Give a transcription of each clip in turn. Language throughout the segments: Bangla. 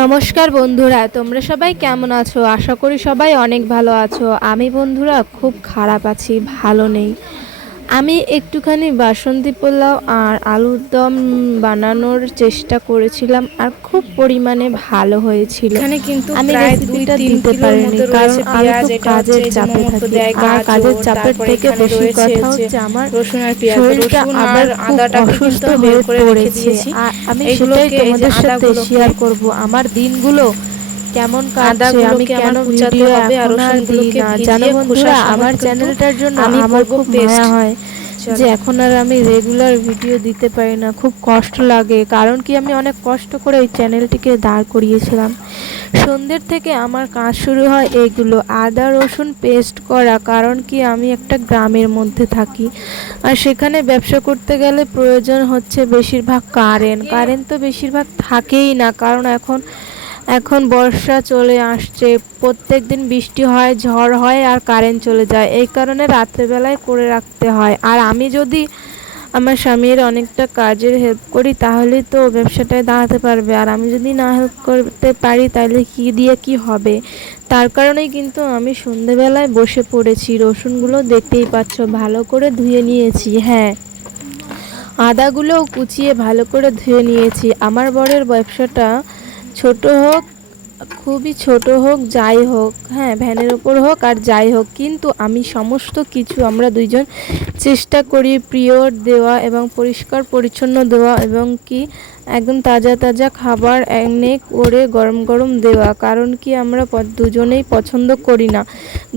নমস্কার বন্ধুরা, তোমরা সবাই কেমন আছো? আশা করি সবাই অনেক ভালো আছো। আমি বন্ধুরা খুব খারাপ আছি, ভালো নেই। আমি একটুখানি বাসন্তী পোলাও আর আলুর দম বানানোর চেষ্টা করেছিলাম আর খুব পরিমাণে ভালো হয়েছিল। এখানে কিন্তু আমি রেসিপিটা দিতে পারিনি কারণ আমি খুব কাজের চাপে থাকি আর কাজের চাপের থেকে বেশি কথা হচ্ছে আমার শরীরটা আবার খুব অসুস্থ হয়ে পড়েছে। আর আমি সেটাই তোমাদের সাথে শেয়ার করব। আমার দিনগুলো কেমন কাটছে আমি কেন ভিডিও হবে আর দিই না জানো বন্ধুরা? আমার চ্যানেলটার জন্য আমি আমার খুব। মায়া হয় যে এখন আর আমি রেগুলার ভিডিও দিতে পারি না খুব কষ্ট লাগে। কারণ কি আমি অনেক কষ্ট করে এই চ্যানেলটিকে দাঁড় করিয়েছিলাম। সন্ধ্যের থেকে আমার কাজ শুরু হয় এইগুলো আদা রসুন পেস্ট করা। কারণ কি আমি একটা গ্রামের মধ্যে থাকি। আর সেখানে ব্যবসা করতে গেলে প্রয়োজন হচ্ছে বেশিরভাগ কারেন্ট কারেন্ট তো বেশিরভাগ থাকেই না। কারণ এখন এখন বর্ষা চলে আসছে প্রত্যেক দিন বৃষ্টি হয়, ঝড় হয় আর কারেন্ট চলে যায়। এই কারণে রাত্রেবেলায় করে রাখতে হয়। আর আমি যদি আমার স্বামীর অনেকটা কাজের হেল্প করি, তাহলে তো ব্যবসাটায় দাঁড়াতে পারবে। আর আমি যদি না হেল্প করতে পারি, তাহলে কি দিয়ে কি হবে? তার কারণেই কিন্তু আমি সন্ধেবেলায় বসে পড়েছি। রসুনগুলো দেখতেই পাচ্ছ, ভালো করে ধুয়ে নিয়েছি। হ্যাঁ আদাগুলোও কুচিয়ে ভালো করে ধুয়ে নিয়েছি। আমার বরের ব্যবসাটা ছোট হোক, খুবই ছোট হোক, যাই হোক হ্যাঁ ভ্যানের ওপর হোক আর যাই হোক, কিন্তু আমি সমস্ত কিছু আমরা দুইজন চেষ্টা করি পিওর দেওয়া এবং পরিষ্কার, পরিচ্ছন্ন দেওয়া এবং কি একদম তাজা তাজা খাবার এনে করে গরম গরম দেওয়া। কারণ কি আমরা দুজনেই পছন্দ করি না।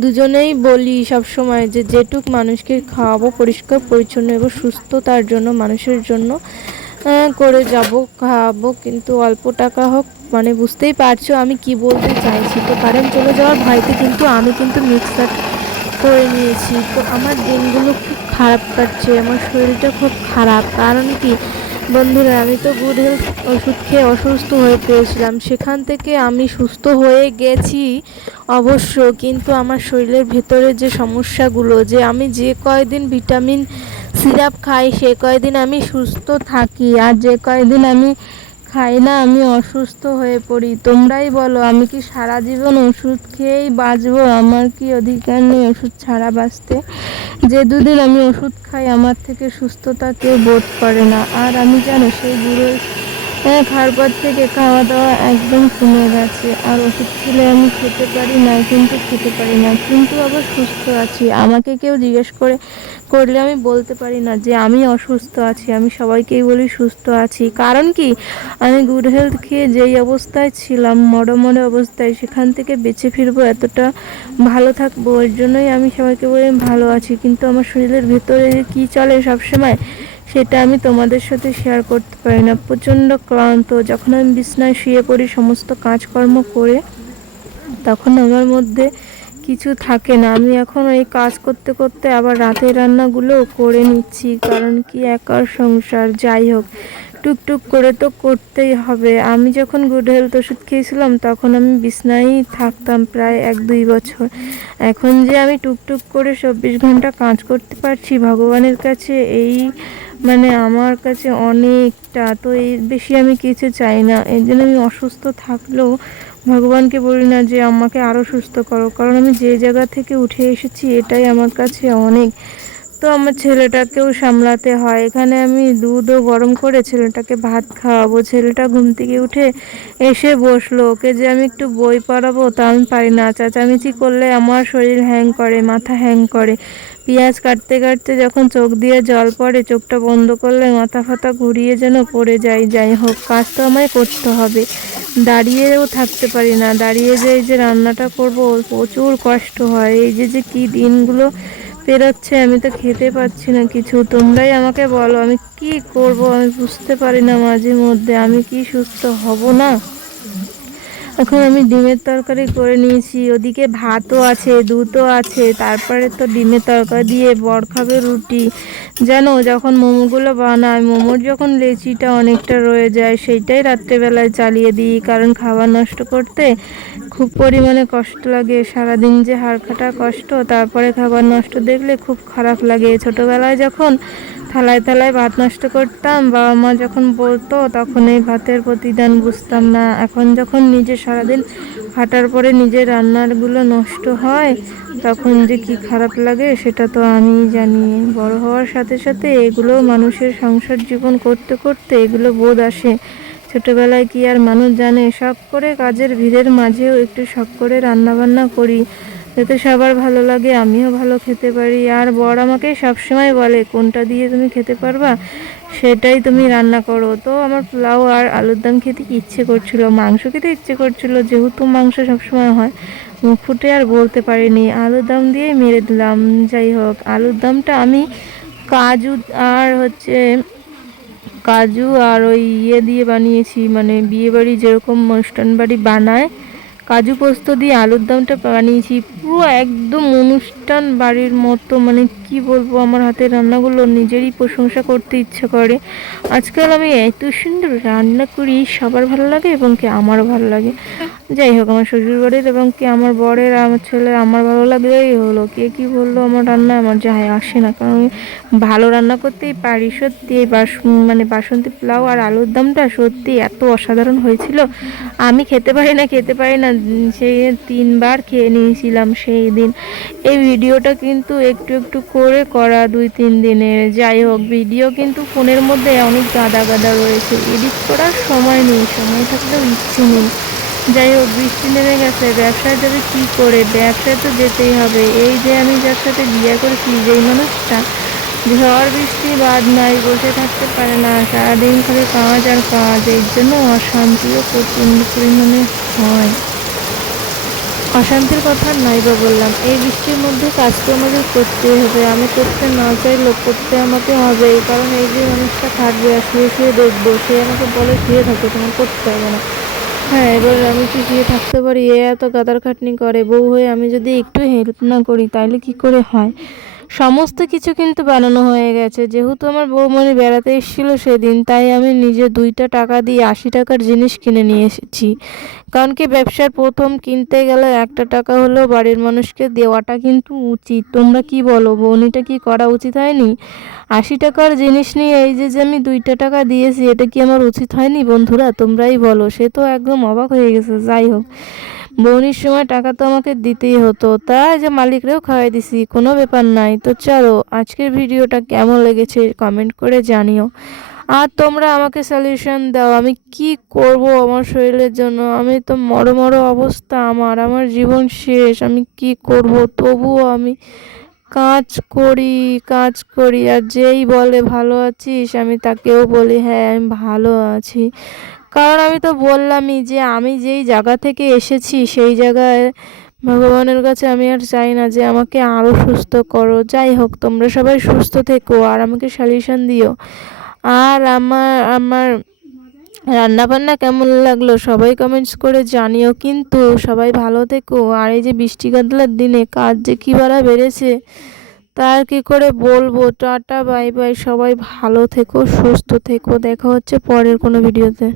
দুজনেই বলি সব সময় যে যেটুক মানুষকে খাওয়াবো পরিষ্কার, পরিচ্ছন্ন এবং সুস্থতার জন্য, মানুষের জন্য। করে যাব খাওয়াবো কিন্তু অল্প টাকা হোক মানে বুঝতেই পারছ আমি কি বলতে চাইছি। তো কারেন্ট চলে যাওয়ার ভয়তে কিন্তু আমি কিন্তু মিক্সার করে নিয়েছি। তো আমার দিনগুলো খুব খারাপ কাটছে, আমার শরীরটা খুব খারাপ। কারণ কি? বন্ধুরা, আমি তো গুড হেলথ ওষুধ খেয়ে অসুস্থ হয়ে পড়েছিলাম। সেখান থেকে আমি সুস্থ হয়ে গেছি অবশ্য, কিন্তু আমার শরীরের ভেতরে যে সমস্যাগুলো, যে আমি যে কয়দিন ভিটামিন সিরাপ খাই, সে কয়দিন আমি সুস্থ থাকি আর যে কয়দিন আমি খাই না, আমি অসুস্থ হয়ে পড়ি। তোমরাই বলো, আমি কি সারা জীবন ওষুধ খেয়েই বাঁচবো? আমার কি অধিকার নেই ওষুধ ছাড়া বাঁচতে? যে দুদিন আমি ওষুধ খাই, আমার থেকে সুস্থতা কেউ বোধ করে না। আর আমি জানো, সেই বুড়ো খাওয়ার পর থেকে খাওয়া দাওয়া একদম কমে গেছে। আর ওষুধ খেলে আমি খেতে পারি না, কিন্তু খেতে পারি না, কিন্তু আবার সুস্থ আছি। আমাকে কেউ জিজ্ঞেস করে, করলে আমি বলতে পারি না যে আমি অসুস্থ আছি, আমি সবাইকেই বলি সুস্থ আছি। কারণ কি? আমি গুড হেলথ খেয়ে যেই অবস্থায় ছিলাম মরে মরে অবস্থায়, সেখান থেকে বেঁচে ফিরবো এতটা ভালো থাকব, ওর জন্যই আমি সবাইকে বলি ভালো আছি। কিন্তু আমার শরীরের ভেতরে কী চলে সবসময়? সেটা আমি তোমাদের সাথে শেয়ার করতে পারি না। প্রচণ্ড ক্লান্ত। যখন আমি বিছনায় শুয়ে পড়ি, সমস্ত কাজকর্ম করে, তখন আমার মধ্যে কিছু থাকে না। আমি এখন এই কাজ করতে করতে আবার রাতের রান্নাগুলো করে নিচ্ছি, কারণ কি একার সংসার। যাই হোক, টুকটুক করে তো করতেই হবে। আমি যখন গুড হেলথ ওষুধ খেয়েছিলাম, তখন আমি বিছনায়ই থাকতাম প্রায় এক দুই বছর। এখন যে আমি টুকটুক করে চব্বিশ ঘণ্টা কাজ করতে পারছি, ভগবানের কাছে এই মানে আমার কাছে অনেকটা, তো এর বেশি আমি কিছু চাই না। এর জন্য আমি অসুস্থ থাকলেও ভগবানকে বলি না যে আমাকে আরও সুস্থ করো। কারণ আমি যে জায়গা থেকে উঠে এসেছি, এটাই আমার কাছে অনেক তো আমার ছেলেটাকেও সামলাতে হয়। এখানে আমি দুধও গরম করে ছেলেটাকে ভাত খাওয়াবো। ছেলেটা ঘুম থেকে উঠে এসে বসল। ওকে যে আমি একটু বই পড়াবো তা আমি পারি না। চেঁচামেচি করলে আমার শরীর হ্যাং করে, মাথা হ্যাং করে। পেঁয়াজ কাটতে কাটতে যখন চোখ দিয়ে জল পড়ে, চোখটা বন্ধ করলে মাথা ফাতা ঘুরিয়ে যেন পড়ে যায়। যাই হোক, কাজ তো আমায় করতে হবে। দাঁড়িয়েও থাকতে পারি না। দাঁড়িয়ে যে এই যে রান্নাটা করব প্রচুর কষ্ট হয়। এই যে যে কি দিনগুলো পেরোচ্ছে, আমি তো খেতে পাচ্ছি না কিছু। তোমরাই আমাকে বলো, আমি কি করব? আমি বুঝতে পারি না মাঝে মধ্যে আমি কি সুস্থ হব না? এখন আমি ডিমের তরকারি করে নিয়েছি। ওদিকে ভাতও আছে, দুধও আছে। তারপরে তো ডিমের তরকারি দিয়ে বর খাবে রুটি। জানো, যখন মোমোগুলো বানায় মোমোর যখন লেচিটা অনেকটা রয়ে যায়, সেইটাই রাত্রেবেলায় চালিয়ে দিই। কারণ খাবার নষ্ট করতে খুব পরিমাণে কষ্ট লাগে। সারাদিন যে হাড় কাটা কষ্ট, তারপরে খাবার নষ্ট দেখলে খুব খারাপ লাগে। ছোটোবেলায় যখন থালায় থালায় ভাত নষ্ট করতাম, বাবা মা যখন বলতো তখন এই ভাতের প্রতিদান বুঝতাম না। এখন যখন নিজে সারাদিন হাঁটার পরে নিজের রান্নারগুলো নষ্ট হয়, তখন যে কি খারাপ লাগে সেটা তো আমিই জানি। বড় হওয়ার সাথে সাথে এগুলো মানুষের সংসার জীবন করতে করতে এগুলো বোধ আসে। ছোটবেলায় কি আর মানুষ জানে? সব করে কাজের ভিড়ের মাঝেও একটু শখ করে রান্না বান্না করি। যাতে সবার ভালো লাগে, আমিও ভালো খেতে পারি। আর বর আমাকে সবসময় বলে, কোনটা দিয়ে তুমি খেতে পারবা? সেটাই তুমি রান্না করো। তো আমার পোলাও আর আলুর দম খেতে ইচ্ছে করছিল, মাংস খেতে ইচ্ছে করছিল, যেহেতু মাংস সবসময় হয়, মুখ ফুটে আর বলতে পারিনি। আলুর দম দিয়ে মেরে দিলাম। যাই হোক, আলুর দমটা আমি কাজু আর হচ্ছে কাজু আর ওই ইয়ে দিয়ে বানিয়েছি মানে বিয়েবাড়ি যেরকম অনুষ্ঠান বাড়ি বানায় কাজু পোস্ত দিয়ে আলুর দমটা বানিয়েছি। পুরো একদম অনুষ্ঠান বাড়ির মতো মানে কি বলব, আমার হাতের রান্নাগুলো নিজেরই প্রশংসা করতে ইচ্ছে করে। আজকাল আমি এত সুন্দর রান্না করি, সবার ভালো লাগে এবং কি আমারও ভালো লাগে। যাই হোক, আমার শ্বশুর বাড়ির এবং কি আমার বরের, আমার ছেলের, আমার ভালো লাগলেই হলো। কে কি বলল আমার রান্না, আমার যায় আসে না। কারণ আমি ভালো রান্না করতেই পারি, সত্যি। এই বাস মানে বাসন্তী পোলাও আর আলুর দমটা সত্যি এত অসাধারণ হয়েছিল। আমি খেতে পারি না, খেতে পারি না। সেই তিনবার খেয়ে নিয়েছিলাম সেই দিন। এই ভিডিওটা কিন্তু একটু একটু করে করা দুই তিন দিনের। যাই হোক, ভিডিও কিন্তু ফোনের মধ্যে অনেক গাদা গাদা রয়েছে। এডিট করার সময় নেই, সময় থাকলেও ইচ্ছে নেই। যাই হোক, বৃষ্টি নেমে গেছে। ব্যবসায় যাবে কী করে? ব্যবসায় তো যেতেই হবে। এই যে আমি যার সাথে বিয়ে করেছি, যেই মানুষটা, ঝড়, বৃষ্টি, বাদ নাই, বসে থাকতে পারে না। সারাদিন খালি কাজ আর কাজ, এর জন্য অশান্তিও প্রচণ্ড পরিমাণে হয়। অশান্তির কথা নাই বা বললাম। এই বৃষ্টির মধ্যে কাজ তো আমাদের করতে হবে। আমি করতে না চাই চাইলেও করতে আমাকে হবে। কারণ এই যে মানুষটা থাকবে আর শুয়ে শুয়ে দেখব, সে আমাকে বলে শুয়ে থাকে, তোমার করতে হবে না। হ্যাঁ এবার আমি কি গিয়ে থাকতে পারি? এ এত গাদার খাটনি করে। বউ হয়ে আমি যদি একটু হেল্প না করি, তাহলে কি করে হয়? সমস্ত কিছু কিন্তু বানানো হয়ে গেছে। যেহেতু আমার বৌমণি বেড়াতে এসেছিল সেদিন, তাই আমি নিজে দুইটা টাকা দিয়ে আশি টাকার জিনিস কিনে নিয়ে এসেছি। কারণ কি, ব্যবসার প্রথম কিনতে গেলে একটা টাকা হলেও বাড়ির মানুষকে দেওয়াটা কিন্তু উচিত। তোমরা কি বলো, বৌনিটা কি করা উচিত হয়নি? আশি টাকার জিনিস নিয়ে এই যে যে আমি দুইটা টাকা দিয়েছি, এটা কি আমার উচিত হয়নি বন্ধুরা? তোমরাই বলো, সে তো একদম অবাক হয়ে গেছে। যাই হোক বৌনির সময় টাকা তো আমাকে দিতেই হতো। তাই যে মালিকরেও খাওয়াই দিছি, কোনো ব্যাপার নাই। তো চলো, আজকের ভিডিওটা কেমন লেগেছে কমেন্ট করে জানিও। আর তোমরা আমাকে সলিউশন দাও, আমি কি করব আমার শরীরের জন্য? আমি তো মরো মরো অবস্থা আমার আমার জীবন শেষ, আমি কি করব? তবুও আমি কাজ করি কাজ করি। আর যেই বলে ভালো আছিস, আমি তাকেও বলি হ্যাঁ আমি ভালো আছি। কারণ আমি তো বললামই যে আমি যেই জায়গা থেকে এসেছি, সেই জায়গায় ভগবানের কাছে আমি আর চাই না যে আমাকে আরও সুস্থ করো। যাই হোক, তোমরা সবাই সুস্থ থেকো আর আমাকে সলিউশন দিও। আর আমার আমার রান্না বান্না কেমন লাগল সবাই কমেন্টস করে জানিও। কিন্তু সবাই ভালো থেকো। আর এই যে বৃষ্টি কাতলার দিনে কাজ যে কী বাড়া বেড়েছে, তার কি করে বলব? Tata, bye bye. সবাই ভালো থেকো, সুস্থ থেকো। দেখা হচ্ছে পরের কোনো ভিডিওতে